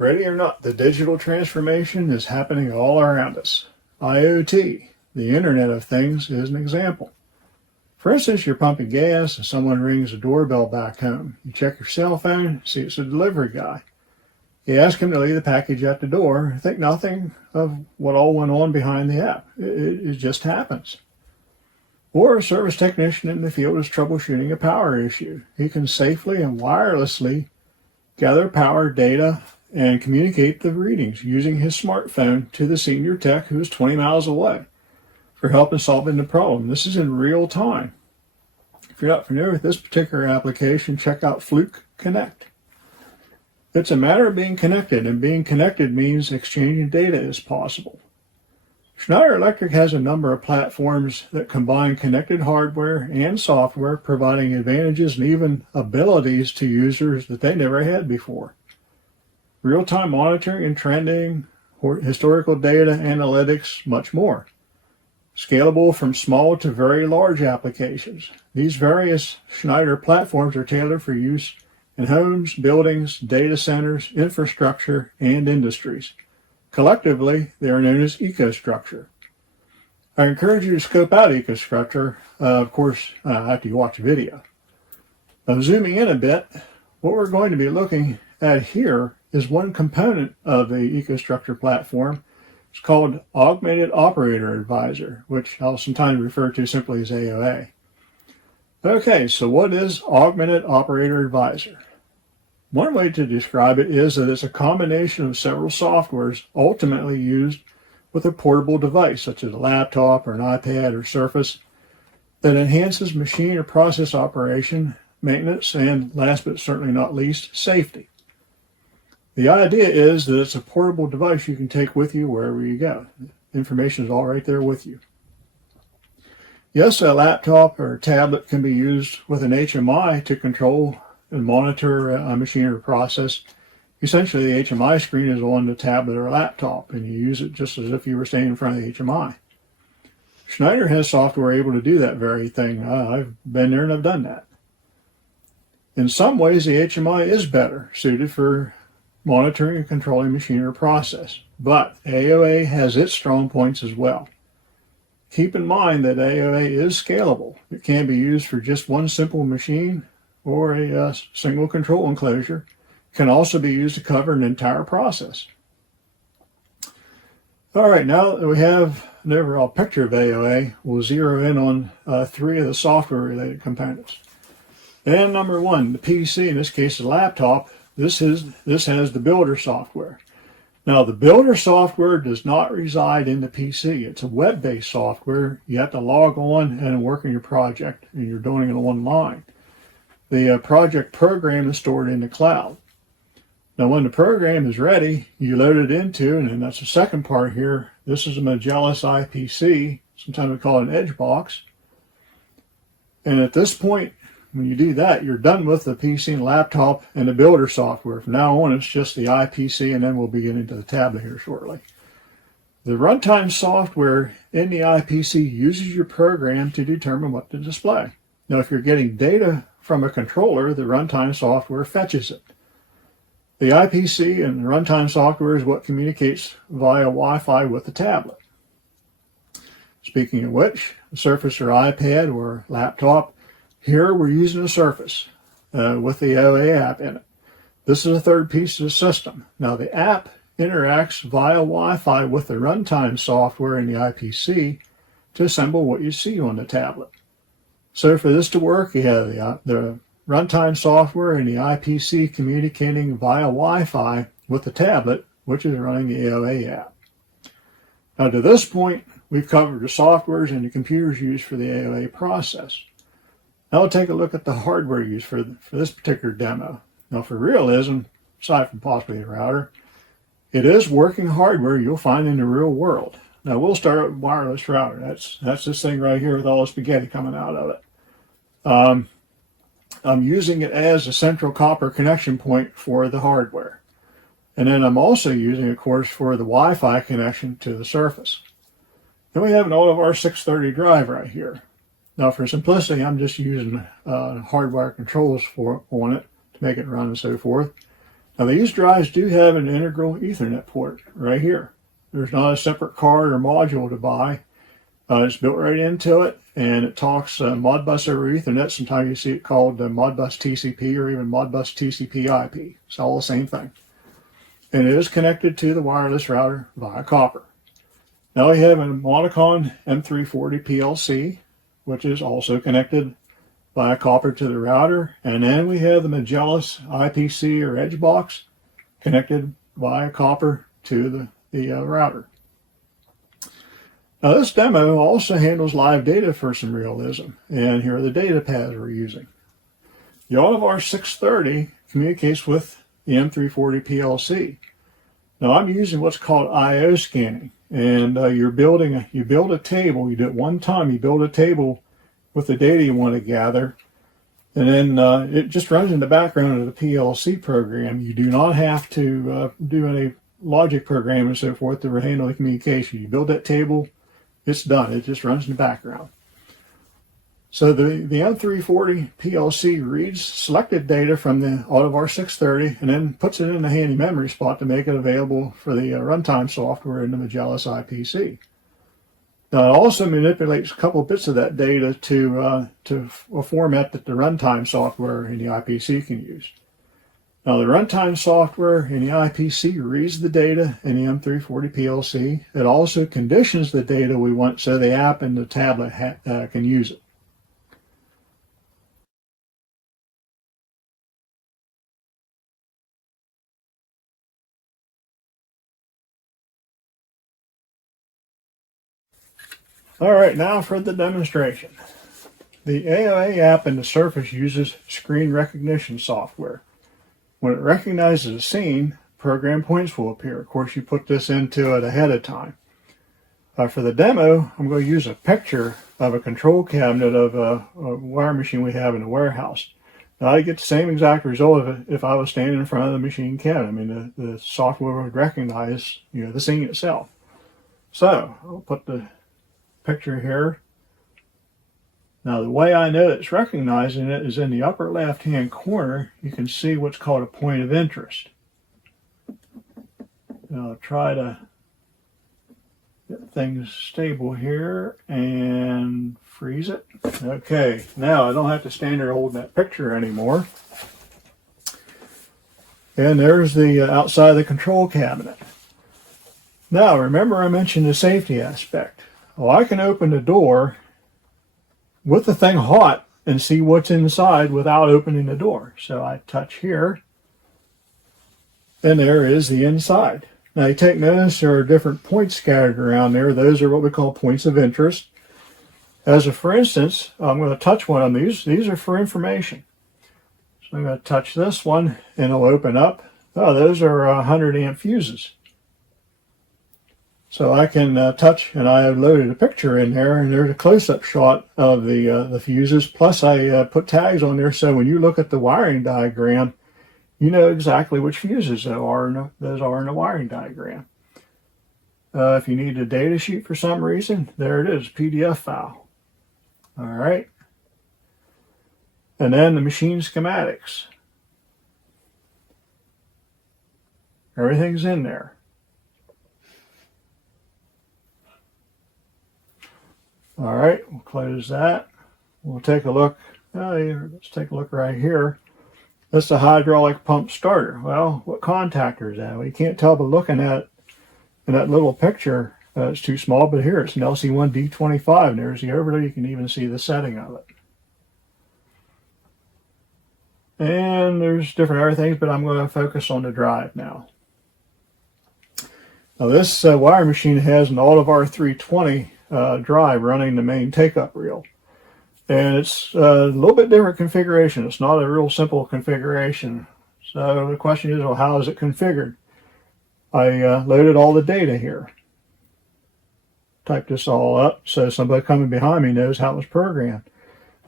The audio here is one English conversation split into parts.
Ready or not, the digital transformation is happening all around us. IoT, the Internet of Things, is an example. For instance, you're pumping gas and someone rings the doorbell back home. You check your cell phone, see it's a delivery guy. You ask him to leave the package at the door, think nothing of what all went on behind the app. It just happens. Or a service technician in the field is troubleshooting a power issue. He can safely and wirelessly gather power data and communicate the readings using his smartphone to the senior tech who is 20 miles away for help in solving the problem. This is in real time. If you're not familiar with this particular application, check out Fluke Connect. It's a matter of being connected, and being connected means exchanging data is possible. Schneider Electric has a number of platforms that combine connected hardware and software, providing advantages and even abilities to users that they never had before. Real-time monitoring and trending, historical data, analytics, much more. Scalable from small to very large applications. These various Schneider platforms are tailored for use in homes, buildings, data centers, infrastructure, and industries. Collectively, they are known as EcoStruxure. I encourage you to scope out EcoStruxure, of course, after you watch the video. Now, zooming in a bit, what we're going to be looking at here is one component of the EcoStruxure platform. It's called Augmented Operator Advisor, which I'll sometimes refer to simply as AOA. Okay, so what is Augmented Operator Advisor? One way to describe it is that it's a combination of several softwares ultimately used with a portable device, such as a laptop or an iPad or Surface, that enhances machine or process operation, maintenance, and last but certainly not least, safety. The idea is that it's a portable device you can take with you wherever you go. Information is all right there with you. Yes, a laptop or a tablet can be used with an HMI to control and monitor a machine or process. Essentially, the HMI screen is on the tablet or laptop, and you use it just as if you were standing in front of the HMI. Schneider has software able to do that very thing. I've been there and I've done that. In some ways, the HMI is better suited for monitoring and controlling machine or process, but AOA has its strong points as well. Keep in mind that AOA is scalable. It can be used for just one simple machine or a single control enclosure. It can also be used to cover an entire process. All right, now that we have an overall picture of AOA, we'll zero in on three of the software-related components. And number one, the PC, in this case the laptop, this has the builder software. Now, the builder software does not reside in the PC. It's a web-based software. You have to log on and work on your project, and you're doing it online. The project program is stored in the cloud. Now, when the program is ready, you load it into, and then that's the second part here. This is a Magellus IPC. Sometimes we call it an edge box. And at this point, when you do that, you're done with the PC and laptop and the builder software. From now on, it's just the IPC, and then we'll be getting into the tablet here shortly. The runtime software in the IPC uses your program to determine what to display. Now, if you're getting data from a controller, the runtime software fetches it. The IPC and the runtime software is what communicates via Wi-Fi with the tablet. Speaking of which, a Surface or iPad or laptop, here we're using a Surface with the AOA app in it. This is a third piece of the system. Now, the app interacts via Wi-Fi with the runtime software in the IPC to assemble what you see on the tablet. So for this to work, you have the runtime software and the IPC communicating via Wi-Fi with the tablet, which is running the AOA app. Now, to this point, we've covered the softwares and the computers used for the AOA process. Now we'll take a look at the hardware used for this particular demo. Now, for realism, aside from possibly the router, it is working hardware you'll find in the real world. Now, we'll start with wireless router. That's this thing right here with all the spaghetti coming out of it. I'm using it as a central copper connection point for the hardware. And then I'm also using it, of course, for the Wi-Fi connection to the Surface. Then we have an all of our 630 drive right here. Now, for simplicity, I'm just using hardwire controls on it to make it run and so forth. Now these drives do have an integral Ethernet port right here. There's not a separate card or module to buy. It's built right into it, and it talks Modbus over Ethernet. Sometimes you see it called Modbus TCP or even Modbus TCP IP. It's all the same thing. And it is connected to the wireless router via copper. Now we have a Monicon M340 PLC, which is also connected via copper to the router. And then we have the Magellus IPC or Edge box connected via copper to the router. Now this demo also handles live data for some realism, and here are the data paths we're using. The Autovar 630 communicates with the M340 PLC. Now I'm using what's called I/O scanning, and you build a table. You do it one time. You build a table with the data you want to gather, and then it just runs in the background of the PLC program. You do not have to do any logic program and so forth to handle the communication. You build that table, it's done. It just runs in the background. So the M340 PLC reads selected data from the Autovar 630 and then puts it in a handy memory spot to make it available for the runtime software in the Magellus IPC. Now it also manipulates a couple bits of that data to a format that the runtime software in the IPC can use. Now the runtime software in the IPC reads the data in the M340 PLC. It also conditions the data we want so the app and the tablet can use it. All right, now for the demonstration. The AOA app in the Surface uses screen recognition software. When it recognizes a scene, program points will appear. Of course, you put this into it ahead of time. For the demo, I'm going to use a picture of a control cabinet of a wire machine we have in the warehouse. Now, I get the same exact result if I was standing in front of the machine cabinet. I mean, the software would recognize, the scene itself. So, I'll put the picture here. Now the way I know it's recognizing it is in the upper left hand corner you can see what's called a point of interest. Now I'll try to get things stable here and freeze it. Okay, now I don't have to stand there holding that picture anymore. And there's the outside of the control cabinet. Now remember I mentioned the safety aspect. Well, I can open the door with the thing hot and see what's inside without opening the door. So I touch here, and there is the inside. Now you take notice there are different points scattered around there. Those are what we call points of interest. As a for instance, I'm going to touch one of these. These are for information. So I'm going to touch this one, and it'll open up. Oh, those are 100 amp fuses. So I can touch, and I have loaded a picture in there, and there's a close-up shot of the fuses. Plus, I put tags on there, so when you look at the wiring diagram, you know exactly which fuses those are in the wiring diagram. If you need a data sheet for some reason, there it is, PDF file. All right. And then the machine schematics. Everything's in there. All right, we'll close that. We'll take a look. Let's take a look right here. That's the hydraulic pump starter. Well, what contactor is that? Well, you can't tell by looking at in that little picture. It's too small, but here it's an LC1D25, and there's the overlay. You can even see the setting of it. And there's different other things, but I'm going to focus on the drive now. Now this wire machine has an Autovar 320 drive running the main take-up reel. And it's a little bit different configuration. It's not a real simple configuration. So the question is, well, how is it configured? I loaded all the data here. Typed this all up so somebody coming behind me knows how it was programmed.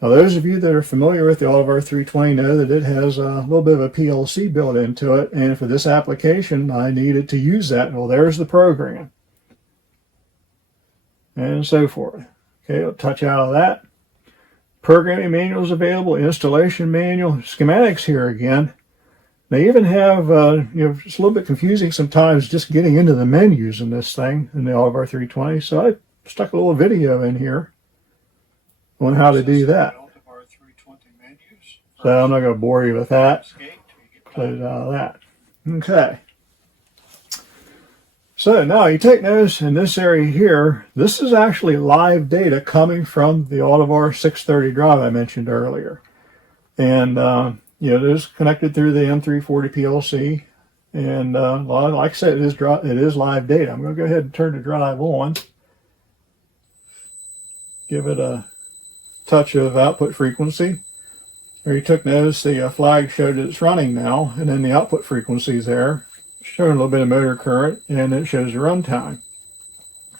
Now those of you that are familiar with the Autovar 320 know that it has a little bit of a PLC built into it, and for this application I needed to use that. Well, there's the program. And so forth. Okay, I'll touch out of that. Programming manual is available, installation manual, schematics here again. They even have, it's a little bit confusing sometimes just getting into the menus in this thing, in the Oliver 320. So I stuck a little video in here on how to do that. So I'm not going to bore you with that. Close out of that. Okay. So now you take notice in this area here, this is actually live data coming from the Oliver 630 drive I mentioned earlier. And, it is connected through the M340 PLC. And like I said, it is live data. I'm going to go ahead and turn the drive on. Give it a touch of output frequency. There you took notice the flag showed that it's running now, and then the output frequency is there, showing a little bit of motor current, and it shows the runtime.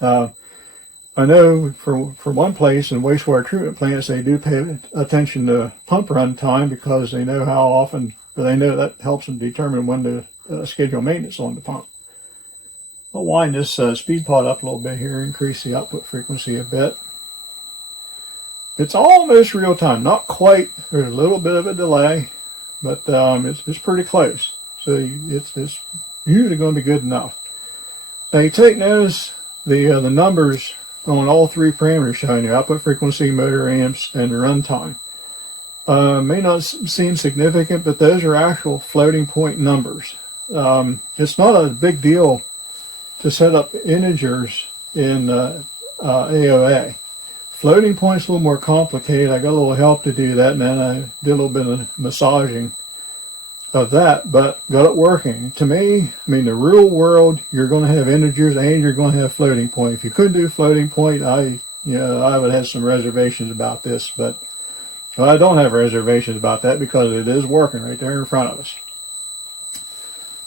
I know for one place in wastewater treatment plants, they do pay attention to pump runtime because they know how often, or they know that helps them determine when to schedule maintenance on the pump. I'll wind this speed pod up a little bit here, increase the output frequency a bit. It's almost real time, not quite. There's a little bit of a delay, but it's pretty close. So it's usually going to be good enough. Now you take notice the numbers on all three parameters showing you: output frequency, motor amps, and runtime. May not seem significant, but those are actual floating point numbers. It's not a big deal to set up integers in AOA. Floating point's a little more complicated. I got a little help to do that, and then I did a little bit of massaging of that, but got it working. To me, I mean, the real world, you're going to have integers and you're going to have floating point. If you couldn't do floating point, I would have some reservations about this, but I don't have reservations about that because it is working right there in front of us.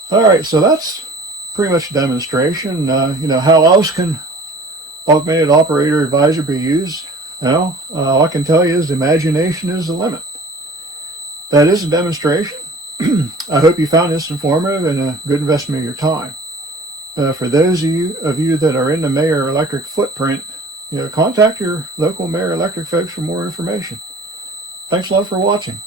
All right, so that's pretty much a demonstration. How else can Augmented Operator Advisor be used? Well, all I can tell you is imagination is the limit. That is a demonstration. I hope you found this informative and a good investment of your time. For those of you that are in the Mayer Electric footprint, contact your local Mayer Electric folks for more information. Thanks a lot for watching.